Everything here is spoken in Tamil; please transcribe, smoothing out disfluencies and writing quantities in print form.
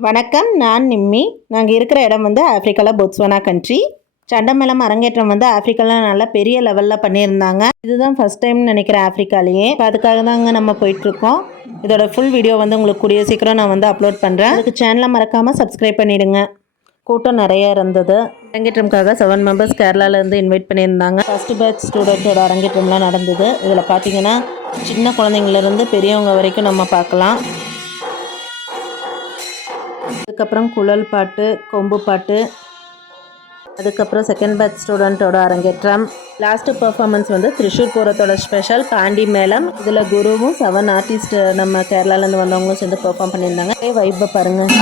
வணக்கம். நான் நிம்மி. நாங்கள் இருக்கிற இடம் வந்து ஆஃப்ரிக்காவில் போட்ஸ்வானா கண்ட்ரி. சண்டமேளம் அரங்கேற்றம் வந்து ஆஃப்ரிக்காவில் நல்லா பெரிய லெவலில் பண்ணியிருந்தாங்க. இதுதான் ஃபஸ்ட் டைம்னு நினைக்கிறேன் ஆஃப்ரிக்காலேயே. இப்போ அதுக்காக தாங்க நம்ம போயிட்டுருக்கோம். இதோட ஃபுல் வீடியோ வந்து உங்களுக்கு கூடிய சீக்கிரம் நான் வந்து அப்லோட் பண்ணுறேன். அதுக்கு சேனலை மறக்காமல் சப்ஸ்கிரைப் பண்ணிவிடுங்க. கூட்டம் நிறைய இருந்தது. அரங்கேற்றம்காக 7 மெம்பர்ஸ் கேரளாவிலேருந்து இன்வைட் பண்ணியிருந்தாங்க. ஃபஸ்ட்டு பேட்ச் ஸ்டூடெண்ட்டோட அரங்கேற்றம்லாம் நடந்தது. இதில் பார்த்தீங்கன்னா சின்ன குழந்தைங்கள்லேருந்து பெரியவங்க வரைக்கும் நம்ம பார்க்கலாம். அதுக்கப்புறம் குழல் பாட்டு, கொம்பு பாட்டு, அதுக்கப்புறம் செகண்ட் பேட்ச் ஸ்டூடெண்ட்டோட அரங்கேற்றம். லாஸ்ட்டு பர்ஃபார்மன்ஸ் வந்து திரிஷூர் பூரத்தோட ஸ்பெஷல் பாண்டி மேளம். இதில் குருவும் 7 ஆர்டிஸ்ட் நம்ம கேரளாலேருந்து வந்தவங்களும் சேர்ந்து பெர்ஃபார்ம் பண்ணியிருந்தாங்க. வைப்பை பாருங்கள்.